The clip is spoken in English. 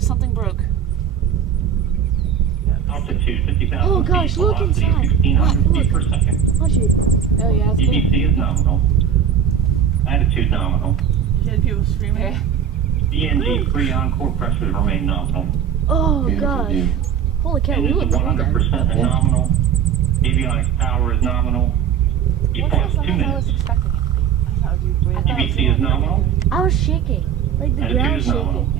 because something broke. Altitude 50,000 Oh gosh, feet, look velocity inside. 1,600 feet Look. per second. Watch it. Oh yeah, it's good. EBC is nominal. Attitude nominal. You had people screaming. Okay. DNG Freon core pressures remain nominal. Oh Beautiful gosh. view. Holy cow, we Engines look are cool then. 100% nominal. Avionics power is nominal. Default's 2 I was minutes. expecting it to be. I thought it would be way I thought it was EBC is nominal. I was shaking. Like the Attitude ground is nominal. shaking.